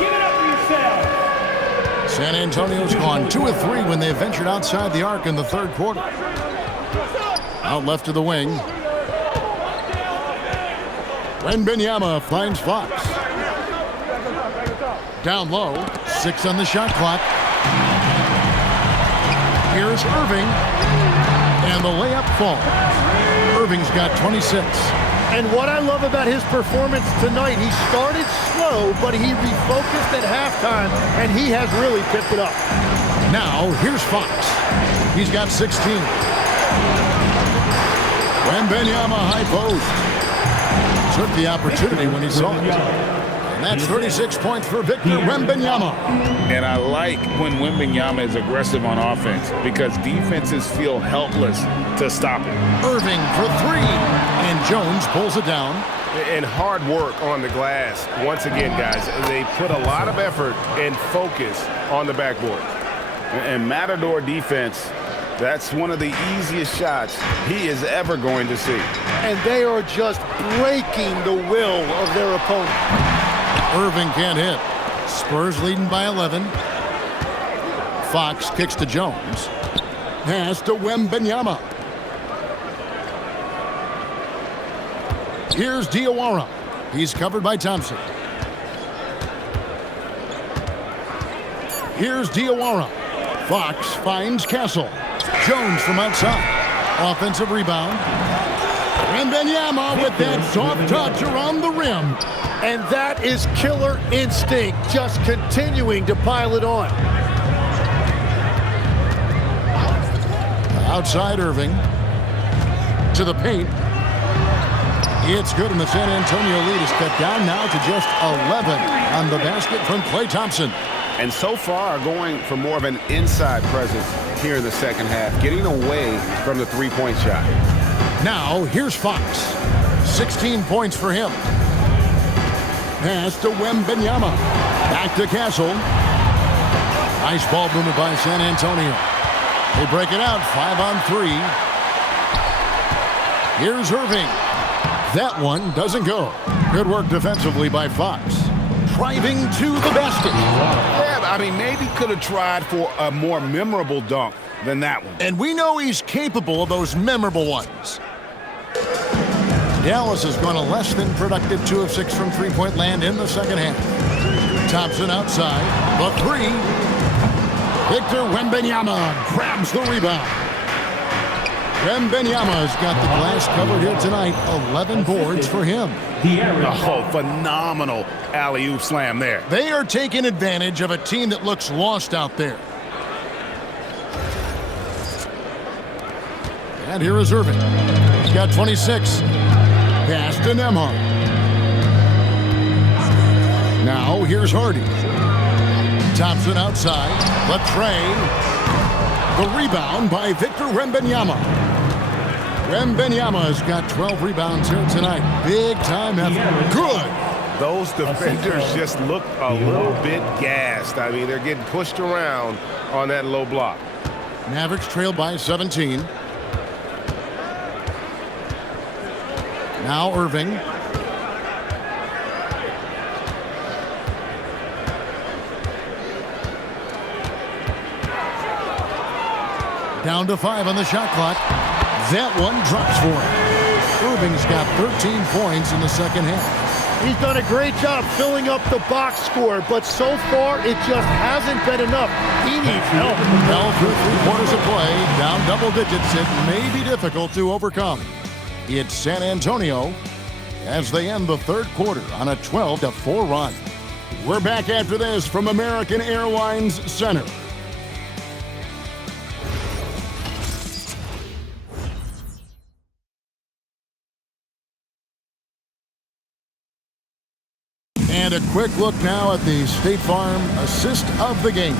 Give it up for yourselves. San Antonio's gone 2 of 3 when they ventured outside the arc in the third quarter. Out left to the wing. Wembanyama finds Fox. Down low, 6 on the shot clock. Here's Irving, and the layup falls. Irving's got 26. And what I love about his performance tonight, he started slow, but he refocused at halftime, and he has really picked it up. Now, here's Fox. He's got 16. Wembanyama high post. Took the opportunity when he saw it. And And that's 36 points for Victor Wembanyama. And I like when Wembanyama is aggressive on offense because defenses feel helpless to stop him. Irving for three, and Jones pulls it down. And hard work on the glass. Once again, guys, they put a lot of effort and focus on the backboard. And Matador defense, that's one of the easiest shots he is ever going to see. And they are just breaking the will of their opponent. Irving can't hit. Spurs leading by 11. Fox kicks to Jones. Pass to Wembanyama. Here's Diawara. He's covered by Thompson. Here's Diawara. Fox finds Castle. Jones from outside. Offensive rebound. Wembanyama with that soft touch around the rim. And that is killer instinct, just continuing to pile it on. Outside Irving. To the paint. It's good, and the San Antonio lead is cut down now to just 11 on the basket from Klay Thompson. And so far going for more of an inside presence here in the second half, getting away from the three-point shot. Now, here's Fox. 16 points for him. Pass to Wembanyama. Back to Castle. Nice ball movement by San Antonio. They break it out, 5 on 3. Here's Irving. That one doesn't go. Good work defensively by Fox. Driving to the basket. Yeah, I mean, maybe could have tried for a more memorable dunk than that one. And we know he's capable of those memorable ones. Dallas has gone a less than productive 2 of 6 from three-point land in the second half. Thompson outside. The three. Victor Wembanyama grabs the rebound. Wembanyama's got the glass covered here tonight. 11 boards for him. Oh, phenomenal alley-oop slam there. They are taking advantage of a team that looks lost out there. And here is Irving. He's got 26. Pass to Nembhard. Now here's Hardy. Thompson outside. Latrey. The rebound by Victor Wembanyama. Wembanyama's got 12 rebounds here tonight. Big time effort. Good. Those defenders just look a little bit gassed. I mean, they're getting pushed around on that low block. Mavericks trail by 17. Now Irving. Down to 5 on the shot clock. That one drops for him. Irving's got 13 points in the second half. He's done a great job filling up the box score, but so far it just hasn't been enough. He needs help. Well, through 3 quarters of play, down double digits, it may be difficult to overcome. It's San Antonio as they end the third quarter on a 12-4 run. We're back after this from American Airlines Center. And a quick look now at the State Farm assist of the game.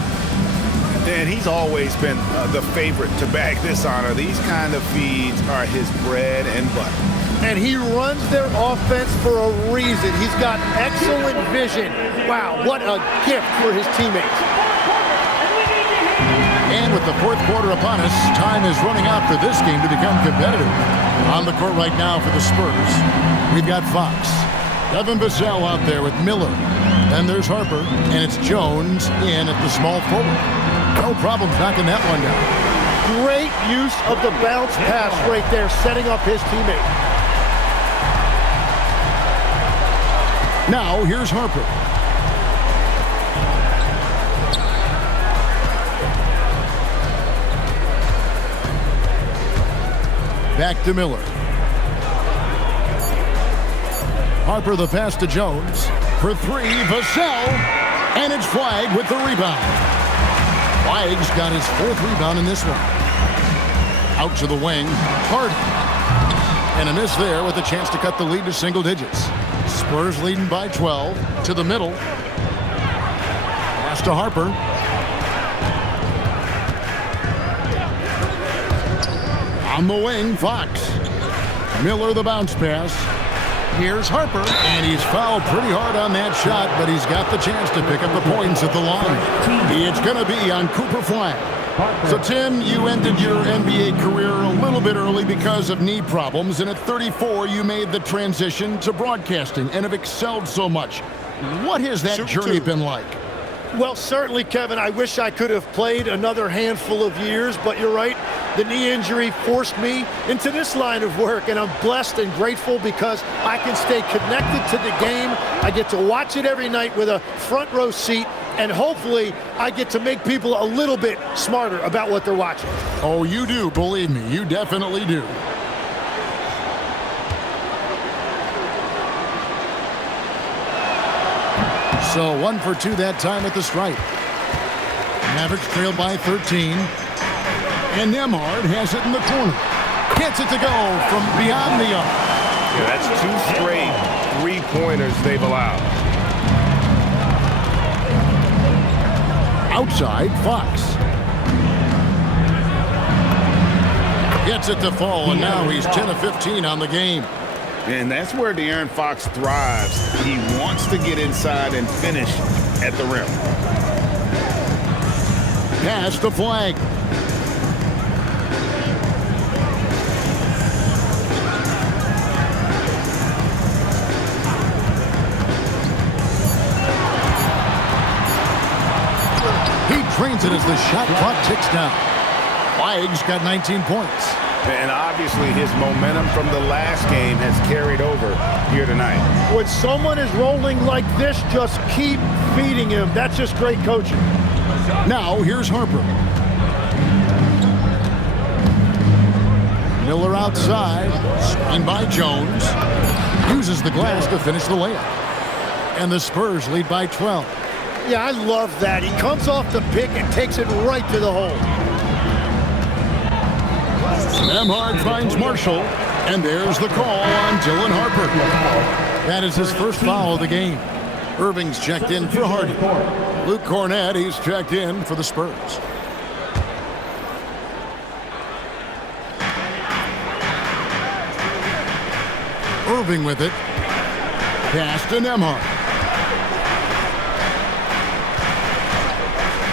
And he's always been the favorite to bag this honor. These kind of feeds are his bread and butter. And he runs their offense for a reason. He's got excellent vision. Wow, what a gift for his teammates. And with the fourth quarter upon us, time is running out for this game to become competitive. On the court right now for the Spurs, we've got Fox. Devin Vassell out there with Miller. Then there's Harper, and it's Jones in at the small forward. No problems knocking that one down. Great use of the bounce pass right there, setting up his teammate. Now here's Harper. Back to Miller. Harper the pass to Jones. For 3, Vassell. And it's Flagg with the rebound. Flagg's got his 4th rebound in this one. Out to the wing. Hardy. And a miss there with a chance to cut the lead to single digits. Spurs leading by 12 to the middle. Pass to Harper. On the wing, Fox. Miller the bounce pass. Here's Harper, and he's fouled pretty hard on that shot, but he's got the chance to pick up the points at the line. It's going to be on Cooper Flag. So, Tim, you ended your NBA career a little bit early because of knee problems, and at 34, you made the transition to broadcasting and have excelled so much. What has that journey been like? Well, certainly, Kevin, I wish I could have played another handful of years, but you're right. The knee injury forced me into this line of work, and I'm blessed and grateful because I can stay connected to the game. I get to watch it every night with a front row seat, and hopefully I get to make people a little bit smarter about what they're watching. Oh, you do, believe me. You definitely do. So 1 for 2 that time at the stripe. Mavericks trailed by 13. And Nembhard has it in the corner. Gets it to go from beyond the arc. Yeah, that's 2 straight three-pointers they've allowed. Outside, Fox. Gets it to fall, and now he's 10 of 15 on the game. And that's where De'Aaron Fox thrives. He wants to get inside and finish at the rim. Pass to Flag. He drains it as the shot clock ticks down. Flag's got 19 points. And obviously his momentum from the last game has carried over here tonight. When someone is rolling like this, just keep feeding him. That's just great coaching. Now here's Harper. Miller outside. Screened by Jones. Uses the glass to finish the layup. And the Spurs lead by 12. Yeah, I love that. He comes off the pick and takes it right to the hole. Nembhard finds Marshall, and there's the call on Dylan Harper. That is his first foul of the game. Irving's checked in for Hardy. Luke Cornett, he's checked in for the Spurs. Irving with it. Pass to Nembhard.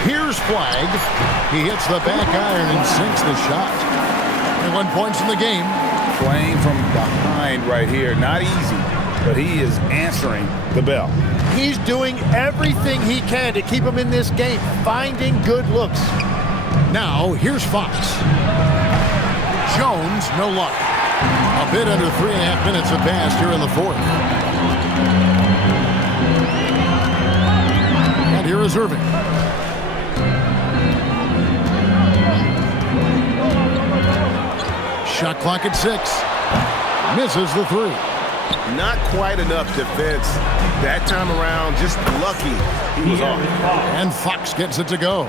Here's Flag. He hits the back iron and sinks the shot. 21 points in the game. Playing from behind right here. Not easy, but he is answering the bell. He's doing everything he can to keep him in this game, finding good looks. Now, here's Fox. Jones, no luck. A bit under 3.5 minutes have passed here in the fourth. And here is Irving. Shot clock at 6. Misses the 3. Not quite enough defense that time around. Just lucky he was off. And Fox gets it to go.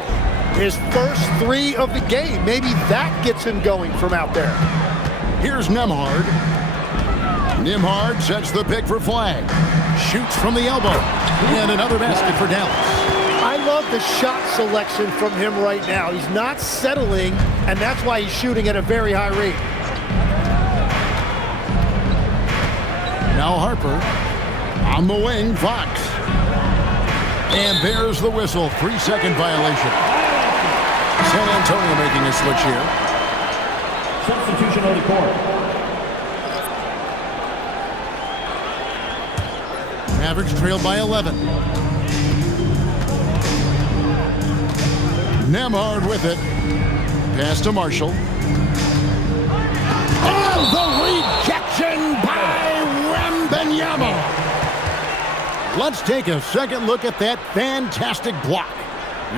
His first 3 of the game. Maybe that gets him going from out there. Here's Nembhard. Nembhard sets the pick for Flag. Shoots from the elbow. And another basket for Dallas. I love the shot selection from him right now. He's not settling, and that's why he's shooting at a very high rate. Now Harper. On the wing, Fox. And there's the whistle. 3-second violation. San Antonio making a switch here. Substitution on the court. Mavericks trailed by 11. Nembhard with it. Pass to Marshall. And the rejection by Wembanyama. Let's take a second look at that fantastic block.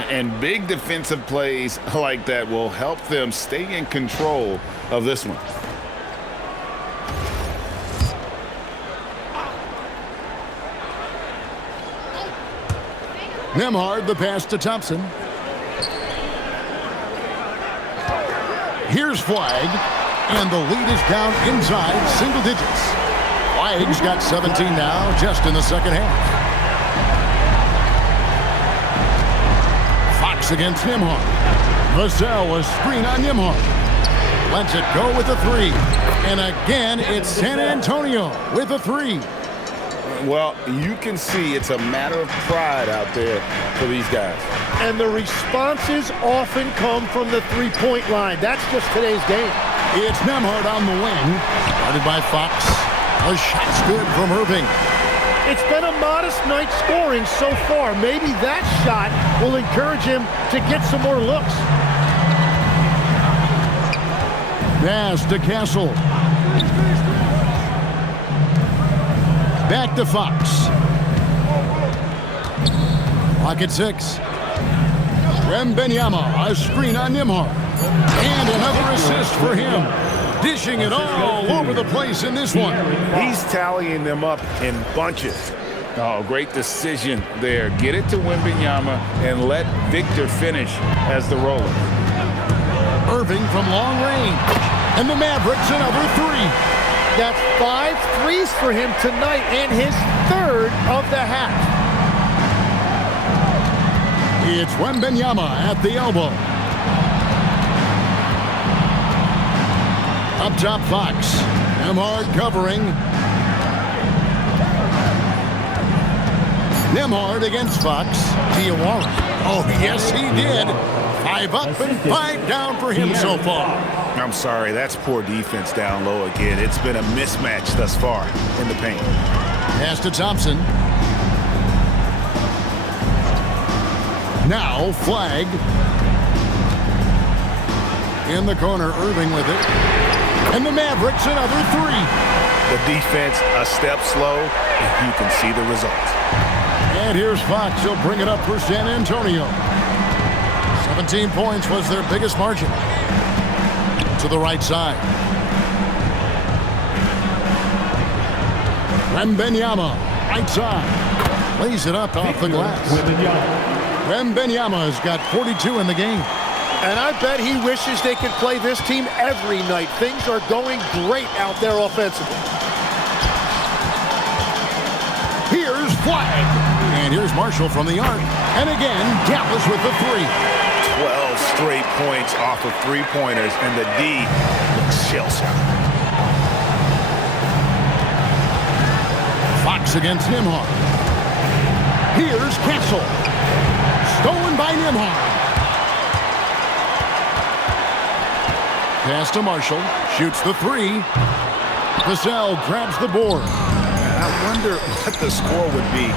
And big defensive plays like that will help them stay in control of this one. Nembhard, the pass to Thompson. Here's Flag, and the lead is down inside single digits. Wags got 17 now just in the second half. Fox against Nembhard. Vassell, a screen on Nembhard. Lets it go with a three. And again, it's San Antonio with a three. Well, you can see it's a matter of pride out there for these guys. And the responses often come from the three-point line. That's just today's game. It's Nembhard on the wing. Guarded by Fox. A shot's good from Irving. It's been a modest night scoring so far. Maybe that shot will encourage him to get some more looks. Pass to Castle. Back to Fox. Clock at 6. Wembanyama, a screen on Nembhard. And another assist for him. Dishing it all over the place in this one. He's tallying them up in bunches. Oh, great decision there. Get it to Wembanyama and let Victor finish as the roller. Irving from long range. And the Mavericks another three. That's 5 threes for him tonight and his third of the half. It's Wembanyama at the elbow. Up top, Fox. Nembhard covering. Nembhard against Fox. Diawara. Oh, yes, he did. 5 up and 5 down for him so far. I'm sorry, that's poor defense down low again. It's been a mismatch thus far in the paint. Pass to Thompson. Now flag. In the corner, Irving with it. And the Mavericks another three. The defense a step slow, and you can see the results. And here's Fox. He'll bring it up for San Antonio. 17 points was their biggest margin. To the right side. Wembanyama, right side. Lays it up off the glass. Wembanyama has got 42 in the game. And I bet he wishes they could play this team every night. Things are going great out there offensively. Here's Flag. And here's Marshall from the arc. And again, Dallas with the three. 12 straight points off of three-pointers, and the D looks shell-shocked. Fox against Nembhard. Here's Castle. Stolen by Nembhard. Pass to Marshall. Shoots the three. Vassell grabs the board. I wonder what the score would be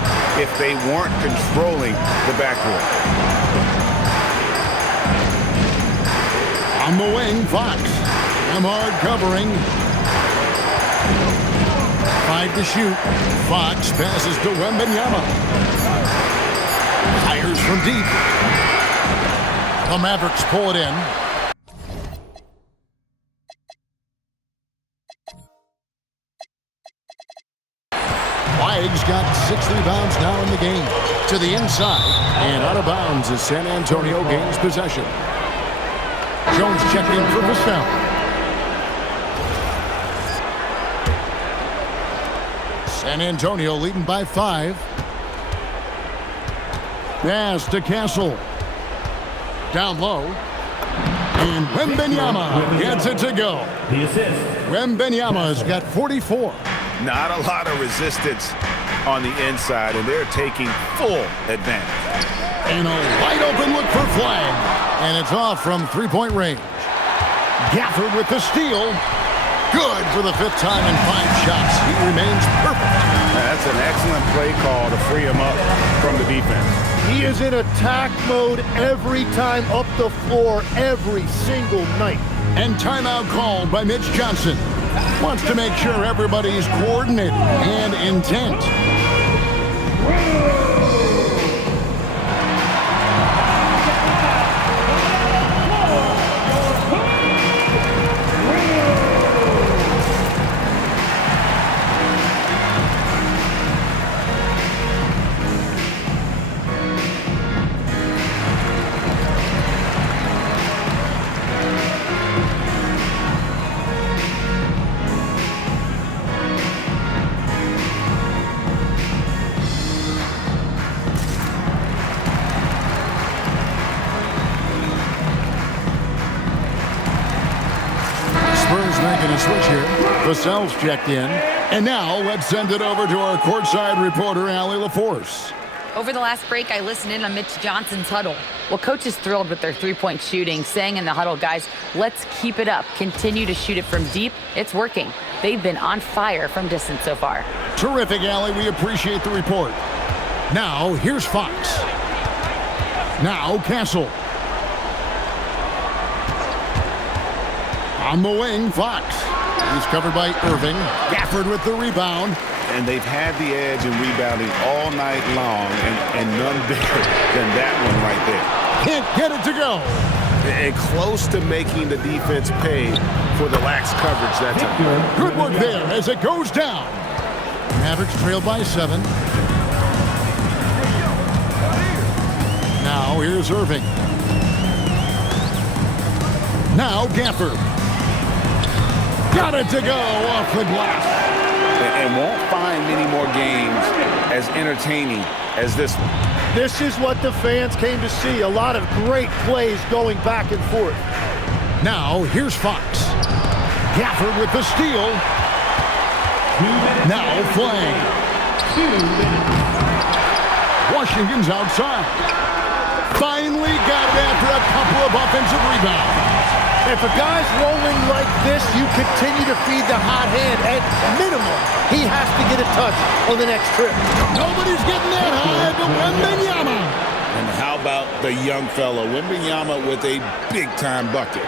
if they weren't controlling the backboard. On the wing, Fox. Nembhard covering. 5 to shoot. Fox passes to Wembanyama. Fires from deep. The Mavericks pull it in. Wags got 6 rebounds now in the game. To the inside. And out of bounds as San Antonio gains possession. Jones checking for Vassell. San Antonio leading by 5. Pass to Castle. Down low. And Wembanyama gets it to go. The assist. Wembanyama's got 44. Not a lot of resistance on the inside, and they're taking full advantage. And a wide open look for Flag. And it's off from three-point range. Gafford with the steal. Good for the 5th time in 5 shots. He remains perfect. That's an excellent play call to free him up from the defense. He is in attack mode every time up the floor, every single night. And timeout called by Mitch Johnson. Wants to make sure everybody's coordinated and intent. the switch here. Vassell's checked in. And now let's send it over to our courtside reporter, Allie LaForce. Over the last break, I listened in on Mitch Johnson's huddle. Well, coach is thrilled with their three-point shooting, saying in the huddle, guys, let's keep it up. Continue to shoot it from deep. It's working. They've been on fire from distance so far. Terrific, Allie. We appreciate the report. Now, here's Fox. Now, Castle. On the wing, Fox. He's covered by Irving. Gafford with the rebound. And they've had the edge in rebounding all night long, and none bigger than that one right there. Can't get it to go. And close to making the defense pay for the lax coverage that time. Good work there as it goes down. Mavericks trail by 7. Now here's Irving. Now Gafford. Got it to go off the glass. And won't find many more games as entertaining as this one. This is what the fans came to see. A lot of great plays going back and forth. Now, here's Fox. Gafford with the steal. Now Flang. Washington's outside. Finally got it after a couple of offensive rebounds. If a guy's rolling like this, you continue to feed the hot hand. At minimum, he has to get a touch on the next trip. Nobody's getting that high but Wembanyama. And how about the young fella, Wembanyama, with a big-time bucket.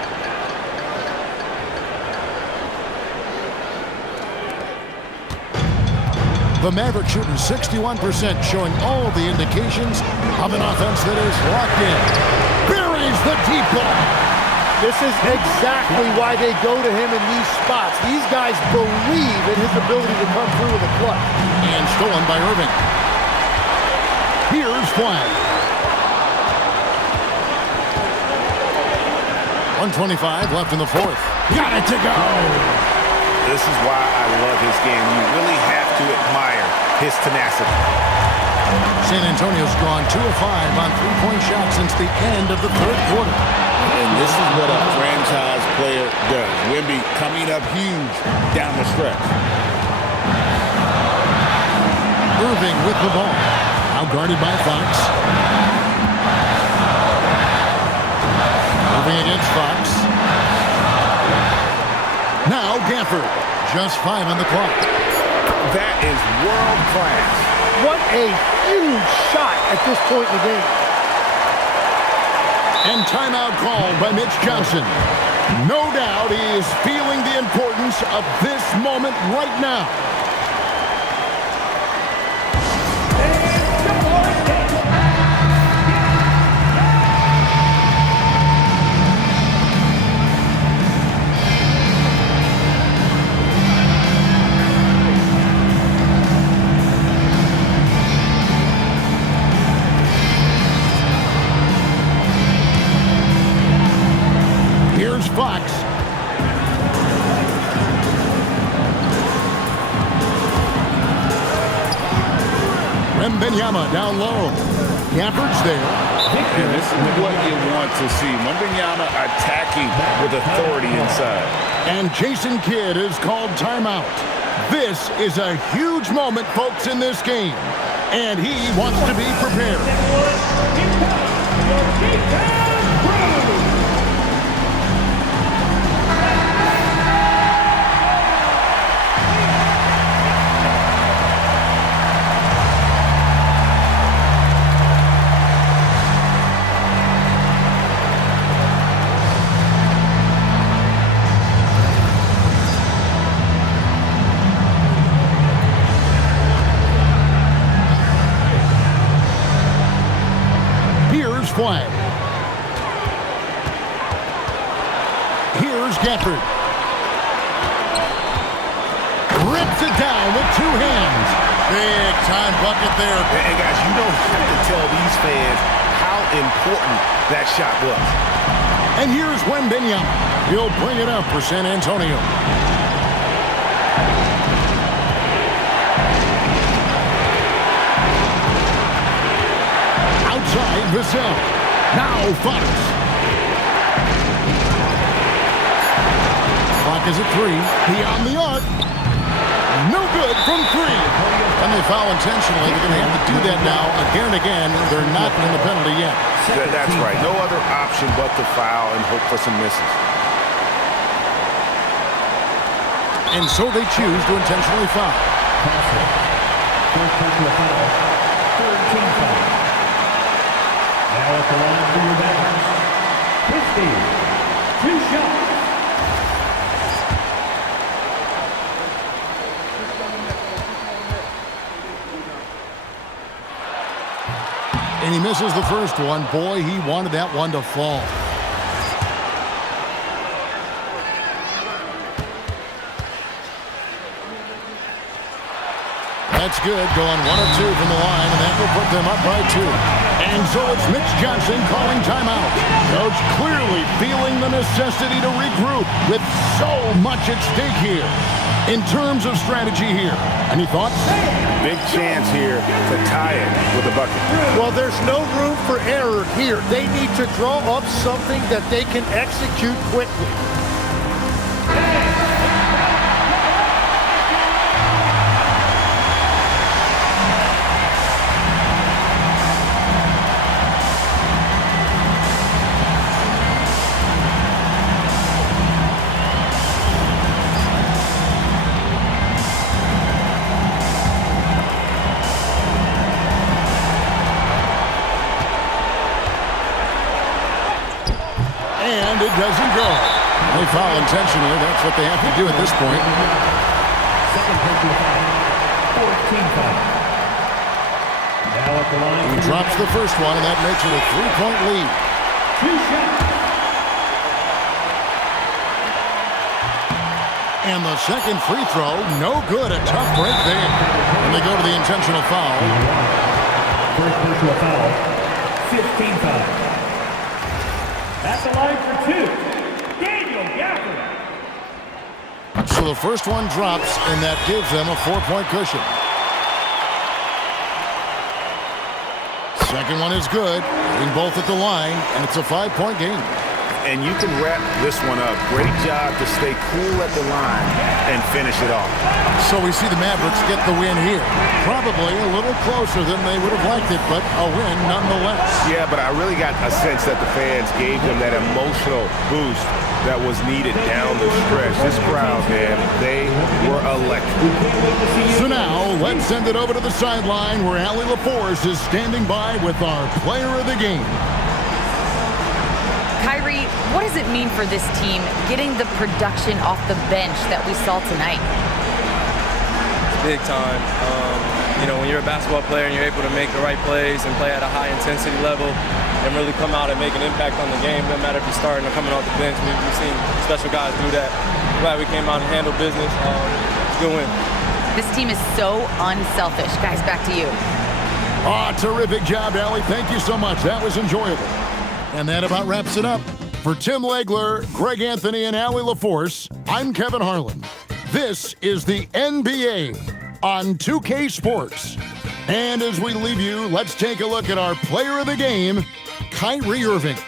The Mavericks shooting 61%, showing all the indications of an offense that is locked in. Buries the deep ball. This is exactly why they go to him in these spots. These guys believe in his ability to come through with a clutch. And stolen by Irving. Here's Flag. 1:25 left in the fourth. Got it to go. This is why I love his game. You really have to admire his tenacity. San Antonio's gone 2 of 5 on three-point shots since the end of the third quarter. And this is what a franchise player does. Wemby coming up huge down the stretch. Irving with the ball. Now guarded by Fox. Irving against Fox. Now Gafford. Just 5 on the clock. That is world class. What a huge shot at this point in the game. And timeout called by Mitch Johnson. No doubt he is feeling the importance of this moment right now. Fox. Wembanyama down low. Gafford's there. And this is what you want to see. Wembanyama attacking with authority inside. And Jason Kidd is called timeout. This is a huge moment, folks, in this game. And he wants to be prepared. Flag. Here's Gafford. Rips it down with 2 hands. Big time bucket there. And guys, you don't have to tell these fans how important that shot was. And here's Wembanyama. He'll bring it up for San Antonio. Outside Vassell. Now Fox. Clock is at 3. Beyond the arc. No good from 3. And they foul intentionally. They're going to have to do that now again and again. They're not in the penalty yet. That's right. No other option but to foul and hope for some misses. And so they choose to intentionally foul. First personal foul. Third team foul. Now at the line for your Mavericks. 50. 2 shots. And he misses the first one. Boy, he wanted that one to fall. That's good, going 1 of 2 from the line, and that will put them up by 2. And so it's Mitch Johnson calling timeout. Coach clearly feeling the necessity to regroup with so much at stake here. In terms of strategy here, any thoughts? Big chance here to tie it with a bucket. Well, there's no room for error here. They need to draw up something that they can execute quickly. And it doesn't go. They foul intentionally. That's what they have to do at this point. Second personal foul. 14 foul. Now at the line. He drops the first one, and that makes it a 3-point lead. 2 shots. And the second free throw, no good. A tough break there. And they go to the intentional foul. First personal foul. 15 foul. At the line for 2, Daniel Gafford. So the first one drops, and that gives them a 4-point cushion. Second one is good, hitting both at the line, and it's a 5-point game. And you can wrap this one up. Great job to stay cool at the line and finish it off. So we see the Mavericks get the win here. Probably a little closer than they would have liked it, but a win nonetheless. Yeah, but I really got a sense that the fans gave them that emotional boost that was needed down the stretch. This crowd, man, they were electric. So now, let's send it over to the sideline where Allie LaForce is standing by with our player of the game. Kyrie, what does it mean for this team getting the production off the bench that we saw tonight? It's big time. When you're a basketball player and you're able to make the right plays and play at a high intensity level and really come out and make an impact on the game, no matter if you're starting or coming off the bench, we've seen special guys do that. I'm glad we came out and handled business. It's a good win. This team is so unselfish. Guys, back to you. Terrific job, Allie. Thank you so much. That was enjoyable. And that about wraps it up. For Tim Legler, Greg Anthony, and Allie LaForce, I'm Kevin Harlan. This is the NBA on 2K Sports. And as we leave you, let's take a look at our player of the game, Kyrie Irving.